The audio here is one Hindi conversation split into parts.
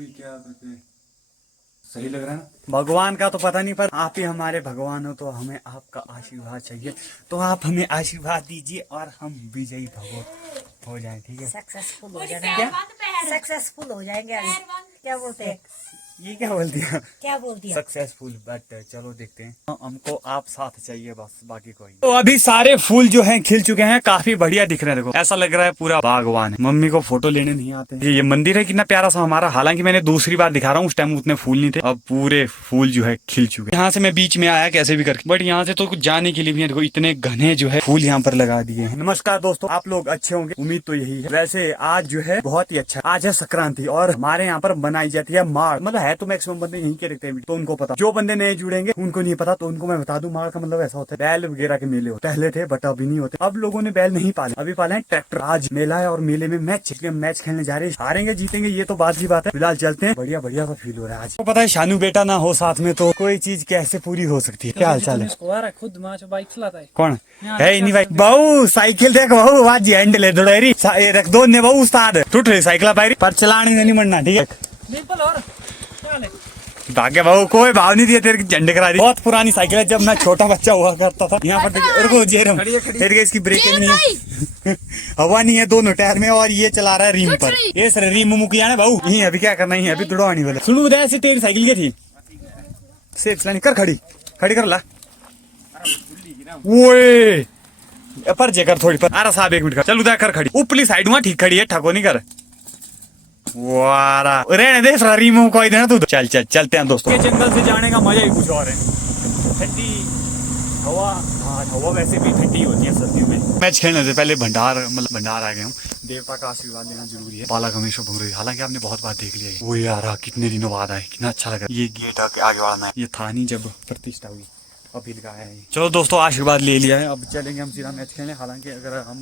कोई क्या कहते, सही लग रहा है ना। भगवान का तो पता नहीं, पर आप ही हमारे भगवान हो, तो हमें आपका आशीर्वाद चाहिए। तो आप हमें आशीर्वाद दीजिए और हम विजयी भगवत हो जाएं, ठीक है। सक्सेसफुल हो जाएंगे। क्या सक्सेसफुल हो जाएंगे अभी। क्या बोलते हैं? ये क्या बोल दिया? क्या बोल दिया? सक्सेसफुल। बट चलो देखते हैं, हमको आप साथ चाहिए बस, बाकी कोई। तो अभी सारे फूल जो हैं खिल चुके हैं, काफी बढ़िया दिख रहे हैं। देखो ऐसा लग रहा है पूरा बागवान है। मम्मी को फोटो लेने नहीं आते। ये मंदिर है कितना प्यारा सा हमारा, हालांकि मैंने दूसरी बार दिखा रहा हूँ, उस टाइम उतने फूल नहीं थे। अब पूरे फूल जो है खिल चुके हैं। यहाँ से मैं बीच में आया कैसे भी करके, बट यहाँ से तो कुछ जाने के लिए भी देखो इतने घने जो है फूल यहाँ पर लगा दिए हैं। नमस्कार दोस्तों, आप लोग अच्छे होंगे, उम्मीद तो यही है। वैसे आज जो है बहुत ही अच्छा, आज है संक्रांति और हमारे यहाँ पर बनाई जाती है माड़। मतलब है तो मैक्सिमम बंदे यहीं के देखते हैं, तो उनको पता। जो बंदे नए जुड़ेंगे उनको नहीं पता, तो उनको मैं बता दूं, माड़ का मतलब ऐसा होता है बैल वगैरह के मेले होते पहले थे, बट अभी नहीं होते। अब लोगों ने बैल नहीं पाले, अभी पाले हैं ट्रैक्टर। आज मेला है और मेले में मैच खेलने जा रहे हैं। हारेंगे जीतेंगे ये तो बात की बात है। फिलहाल चलते हैं, बढ़िया बढ़िया सा फील हो रहा है आज। तो पता है शानू बेटा ना हो साथ में तो कोई चीज कैसे पूरी हो सकती है। क्या हाल चाल है? खुद बाइक चलाता है। कौन है? नहीं भाई बहू साइकिल देख बहू, आज हैंडल है दौड़ी रख दो ने बहू उस्ताद टूट रही साइकिल पायरी पर चलाने नहीं मरना, ठीक है। भाग्य बहू कोई भाव नहीं दिया तेरे झंडे करा दी। बहुत पुरानी साइकिल है, जब मैं छोटा बच्चा हुआ करता था। यहाँ पर देखिए इसकी ब्रेकें नहीं है, हवा नहीं है दोनों टायर में, और ये चला रहा है रिम पर। ये सर रिम मुकिया ना बहू, यही अभी क्या करना है, अभी दौड़ानी वाला। सुनो उदय से तेरी साइकिल क्या थी, सेफ चलानी कर, खड़ी कर ला ओए पर जेकर थोड़ी पर। अरे साहब एक मिनट कर, चल उदय कर खड़ी, ऊपरली साइड में ठीक खड़ी है, ठको नहीं कर। वारा रहने दे सारी मुंह कोई देना तू। चलते हैं दोस्तों। ये जंगल से जाने का मजा ही कुछ और है। ठंडी हवा, हवा वैसे भी ठंडी होती है सर्दियों में। मैच खेलने से पहले भंडार आ गए हूँ। देवता का आशीर्वाद लेना जरूरी है। बालक हमेशा भूल रही, हालांकि आपने बहुत बार देख लिया है। वो यार कितने दिनों बाद आए, कितना अच्छा लगा। ये गेट आगे वाला ना, ये था नहीं जब प्रतिष्ठा हुई, अभी लगाया है। चलो दोस्तों आशीर्वाद ले लिया है, अब चलेंगे हम सीधा मैच खेलने। हालांकि अगर हम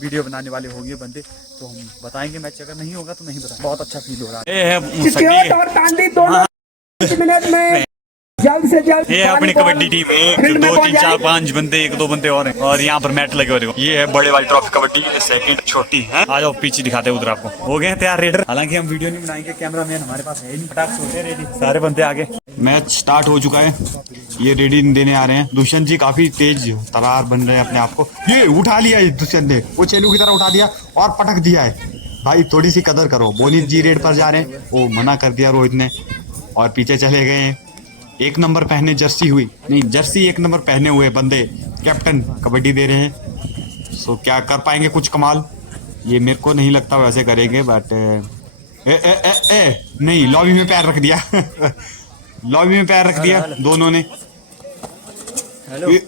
वीडियो बनाने वाले होंगे बंदे तो हम बताएंगे मैच, अगर नहीं होगा तो नहीं बताएंगे। बहुत अच्छा फील हो रहा है। जल्द से जल्द ये अपनी कबड्डी टीम, 1 2 3 4 5 बंदे, 1 2 बंदे और हैं, और यहाँ पर मैट लगे हुए। ये है बड़े वाली ट्रॉफी कबड्डी, सेकंड छोटी है। आ जाओ पीछे दिखाते हैं उधर आपको। हो गए तैयार रेडर, हालांकि हम वीडियो नहीं बनाएंगे, कैमरामैन हमारे पास है नहीं। फटाक से रेडी, सारे बंदे आगे। मैच स्टार्ट हो चुका है, ये रेडी देने आ रहे हैं। दुष्यंत जी काफी तेज तरार बन रहे हैं अपने आप को। ये उठा लिया है दुष्यंत ने, वो चेलू की तरह उठा दिया और पटक दिया है। भाई थोड़ी सी कदर करो। बोनीत जी रेड पर जा रहे हैं, वो मना कर दिया रोहित ने, और पीछे चले गए हैं। 1 नंबर पहने जर्सी हुई नहीं, जर्सी 1 नंबर पहने हुए बंदे कैप्टन कबड्डी दे रहे हैं। सो क्या कर पाएंगे कुछ कमाल, ये मेरे को नहीं लगता वैसे करेंगे, बट नहीं, लॉबी में पैर रख दिया लॉबी में पैर रख दिया दोनों ने।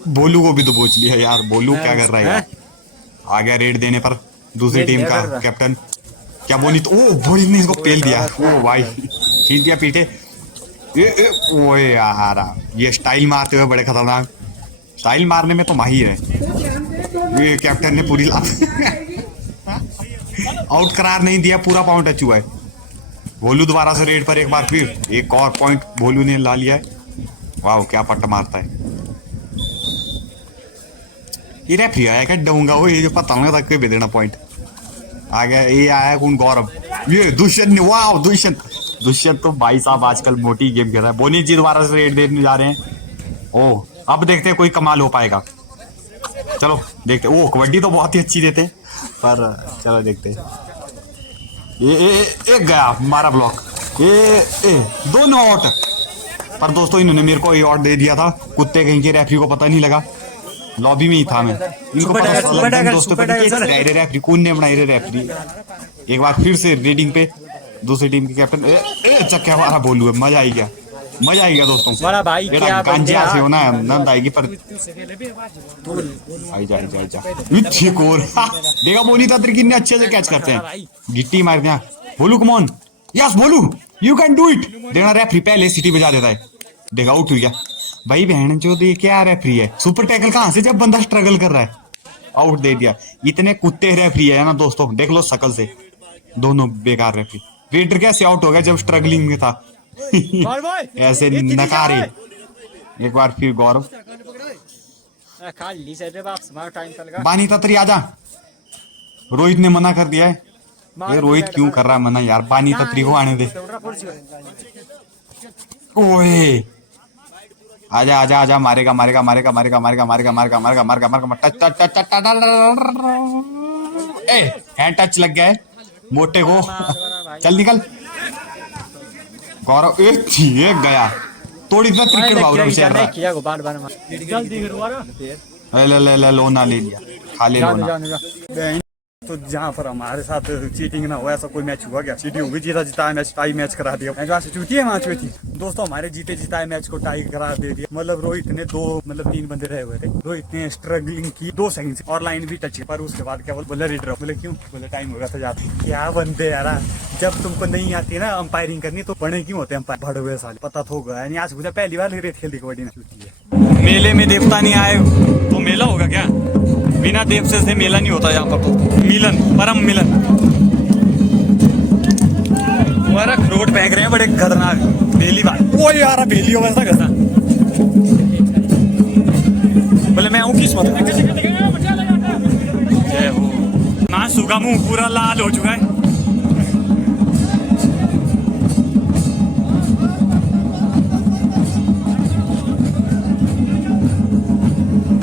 बोलू को भी तो पूछ लिया यार, बोलू क्या कर रहा है यार। आ गया रेड देने पर दूसरी टीम का कैप्टन। क्या बोनीत, ओ बोनीत ने इसको पेल दिया। ओ भाई खींच दिया पीछे। ओए यार ये स्टाइल मारते हुए बड़े खतरनाक, स्टाइल मारने में तो माहिर है। ये कैप्टन ने पूरी आउट करार नहीं दिया, पूरा पॉइंट टच हुआ है। भोलू दोबारा से रेड पर एक बार फिर, एक और पॉइंट भोलू ने ला लिया है। वाह क्या पट्टा मारता है। ये रेफरी आया क्या डूंगा, वो ये पता नहीं था कोई देना पॉइंट आ गया। ये आया कौन, गौरव, ये दुष्यंत ने। वाह दुष्यंत तो भाई साहब आजकल मोटी गेम खेल रहा है। बोनी जी दोबारा से रेड देने जा रहे हैं। ओ अब देखते हैं कोई कमाल हो पाएगा। चलो देखते। ओ कबड्डी तो बहुत ही अच्छी देते हैं, पर चलो देखते हैं। एक गया मारा ब्लॉक, ये दोनों आउट। पर दोस्तों इन्होंने मेरे को ये आउट दे दिया था, कुत्ते कहीं के। रेफरी को पता नहीं लगा, लॉबी में ही था मैं। इनको पता दोस्तों रेफरी कौन ने बनाई रेफरी। एक बार फिर से रेडिंग पे दूसरी टीम के कैप्टन चक्का मारा बोलू है। मजा आई गया दोस्तों। बड़ा भाई क्या गांजा से होना है, नंद आएगी पर आई जा देखा बोली था कितने अच्छे से कैच करते हैं, गिट्टी मार दिया। बोलू कम ऑन, यस बोलू यू कैन डू इट। देखना रेफरी पहले सिटी बजा देता है, देखा आउट हो गया। भाई बहन जो ये क्या रेफरी है, सुपर टैकल कहां से जब बंदा स्ट्रगल कर रहा है, आउट दे दिया। इतने कुत्ते रेफरी है ना दोस्तों, देख लो शकल से, दोनों बेकार रेफरी। वेटर कैसे आउट हो गया जब स्ट्रगलिंग में था ऐसे नकारे। एक बार फिर गौरव, बानी तत्री आजा। रोहित ने मना कर दिया है, ये रोहित क्यों कर रहा है मना यार, पानी तत्री को आने दे। ओए आजा आजा आजा, मारेगा मारेगा मारेगा मारेगा मारेगा मारेगा मारेगा मारेगा मारेगा मारेगा, टच टच टच टच ए हैंड टच लग गया है मोटे को। चल निकल गौरव, एक गया थोड़ी सा क्रिकेट भाव ले ले ले लोना ले लिया, खाली लोना। तो जहाँ पर हमारे साथ चीटिंग ना हो, ऐसा कोई मैच हुआ क्या? चीटिंग होगी, जीता जिताया मैच टाई मैच करा दिया। जहाँ से चूती है वहाँ चूती। दोस्तों हमारे जीते जिताए मैच को टाई करा दे दिया। मतलब रोहित ने 3 बंदे रहे हुए थे, रोहित ने स्ट्रगलिंग की 2 सेकंड से और लाइन भी टच, पर उसके बाद क्या बोले रीडर, बोले क्यों, बोले टाइम होगा तो जाते। क्या बंदे यार, जब तुमको नहीं आती ना अंपायरिंग करनी तो बड़े क्यों होते अंपायर, बड़े हुए साल पता तो होगा। यानी आज मुझे पहली बार रेत खेलती कबड्डी ना। मेले में देवता नहीं आए तो मेला होगा क्या? बिना देव से मेला नहीं होता यहाँ पर, तो मिलन, परम मिलन। रोड फेंक रहे हैं बड़े खतरनाक बेली बात। वो यार बेली हो वैसा कैसा, बोले मैं हूँ किस्मत। जय हो ना, सूखा मुंह पूरा लाल हो चुका है।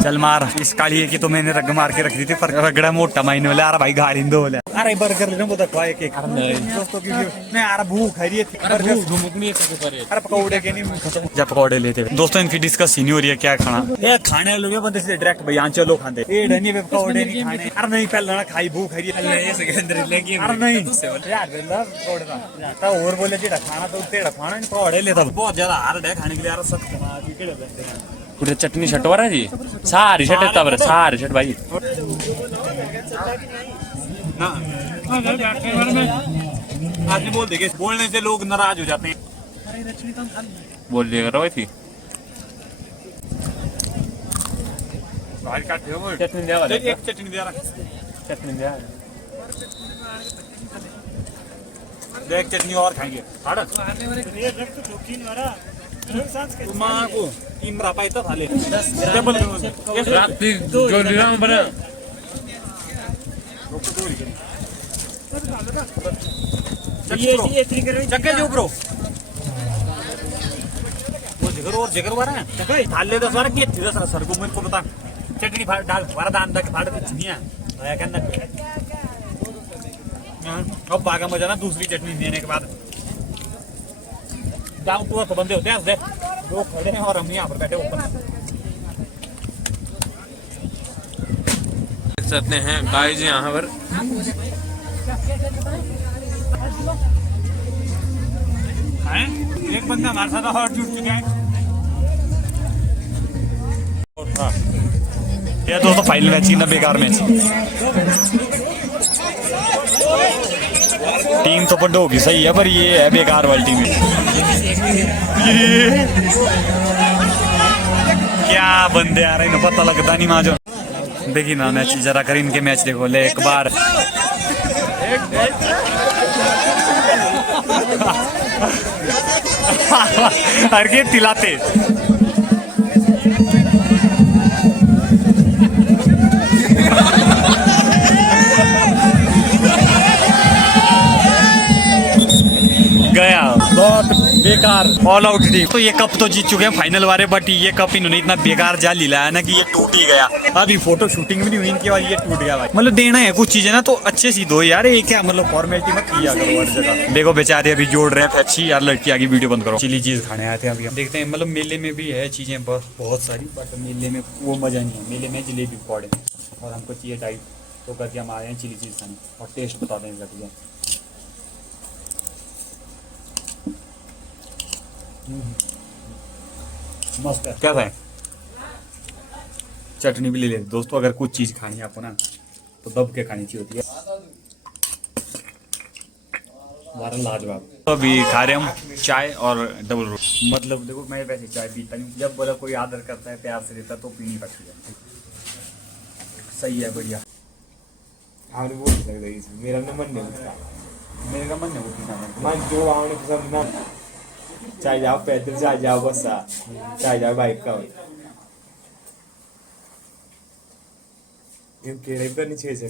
चल मार इस काली की तो मैंने रग मार के रख दी थी, पर रगड़ा मोटा मायने वाला। अरे भाई गाड़ी दो बोले, अरे बर्गर लेना वो देखो एक एक दोस्तों की मैं यार भूख है ये। अरे पकौड़े के नहीं खत्म, जब पकौड़े लेते दोस्तों इनकी डिस्कस ही नहीं हो रही है क्या खाना। ये खाने वाले लोग बंदे से डायरेक्ट भैया चलो खाते, ए डनी पे पकौड़े नहीं खाने। अरे नहीं पहले ना खाई भूख है ये। अरे नहीं यार और बोले जेड़ा खाना तो तेरा खाना नहीं, पकौड़े लेता बहुत ज्यादा हार्ड है खाने के लिए यार। सब कुठे चटणी शटवर आहे ती सारी शट येतात बरं, सारी शट भाई आदमी बोल देंगे, बोलने से लोग नाराज हो जाते हैं। बोलली करा थी चटनी द्या, एक चटनी द्या, चटणी द्या। एक चटनी और खाएंगे। इमरा पायता झाले रात्री जोडलीला बरं चक्के जो ब्रो वो जिगर और जिगर वाला है चक्के थाले 10 बार के 10 सर को मेरे को बता चटनी डाल बारा दान तक फाड़ कुछ नहीं है आया कहना। अब बागा मजा ना दूसरी चटनी देने के बाद डाउन टू अर्थ बंदे होते हैं। देख दो खड़े हैं और हम यहाँ पर बैठे ऊपर देख सकते हैं गाइस यहाँ पर एक बंदा हमारे साथ और जुड़ चुके हैं। ये दोस्तों फाइनल मैच ही ना, बेकार मैच। टीम तो पड्डो होगी सही है, पर ये है बेकार वाली टीम। क्या बंदे आ रहे हैं पता लगता नहीं माजो। देखिए ना मैच जरा कर इनके मैच देखो ले एक बार। हर के तिलाते गया, बहुत बेकार ऑल आउट टीम। तो ये कप तो जीत चुके हैं फाइनल वाले, बट ये कप इन्होंने इतना बेकार जाल लिलाया ना कि ये टूट ही गया। अभी फोटो शूटिंग भी नहीं हुई इनकी और ये टूट गया भाई। मतलब देना है कुछ चीजें ना तो अच्छे सी दो यार, ये क्या मतलब फॉर्मेलिटी मत किया करो हर जगह। देखो बेचारे अभी जोड़ रहे हैं अच्छी यार लड़की आगे वीडियो बंद करो। चिली चीज खाने आए थे अभी हम, देखते हैं। मतलब मेले में भी है चीजें बहुत सारी, बट मेले में वो मजा नहीं है। मेले में जलेबी पकौड़े और हमको चाहिए डाइट, तो करके हम आ रहे हैं चिली चीज खाने और टेस्ट बता दें इसका। मस्त है। क्या था चटनी भी ले ले दोस्तों, अगर कुछ चीज खानी है आपको ना तो दब के खानी चाहिए होती है। लाजवाब। तो अभी खा रहे हम चाय और डबल रोटी। मतलब देखो मैं वैसे चाय पीता नहीं, जब बोला कोई आदर करता है प्यार से देता तो पीनी पड़ती है। सही है बढ़िया। आपने बोल सकते हैं मेरा मन नहीं उठता, मेरा मन नहीं उठता। मन जो आपने पसंद ना, चाहे जाओ पैदल चाहे जाओ बस चाहे जाओ बाइक का करनी चाहिए।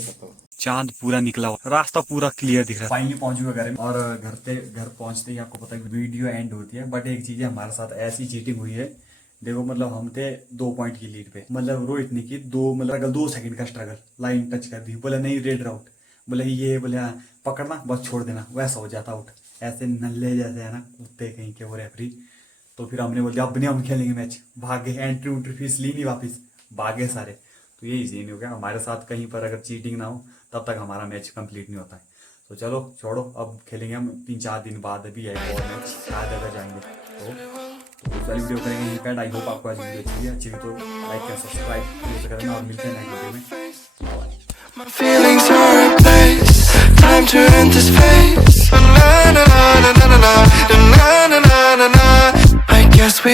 चांद पूरा निकला हुआ, रास्ता पूरा क्लियर दिख रहा है। फाइनली पहुंच गए घर में, और घर पहुंचते ही आपको पता है वीडियो एंड होती है। बट एक चीज है, हमारे साथ ऐसी चीटिंग हुई है। देखो मतलब हम थे 2 पॉइंट की लीड पे, मतलब रोहित ने की 2 सेकंड का स्ट्रगल, लाइन टच कर दी, बोला नहीं रेड आउट, बोले ये बोले पकड़ना बस छोड़ देना, वैसा हो जाता आउट। ऐसे नल्ले जैसे है ना कुत्ते कहीं के वो रेफरी। तो फिर हमने बोल दिया अब नहीं हम खेलेंगे मैच, भागे, एंट्री उंट्री फीस ली नहीं वापस, भागे सारे। तो यही सीन हो गया हमारे साथ, कहीं पर अगर चीटिंग ना हो तब तक हमारा मैच कंप्लीट नहीं होता है। तो चलो छोड़ो, अब खेलेंगे हम 3-4 दिन बाद, अभी है और मैच शायद अगर जाएंगे तो सारी वीडियो करेंगे यहीं पे। आई होप आपको आज वीडियो अच्छी है तो लाइक एंड सब्सक्राइब करना, और मिलते हैं नेक्स्ट वीडियो में। My feelings are a place. Time to end this phase. Na na na na na na na na na na na. I guess we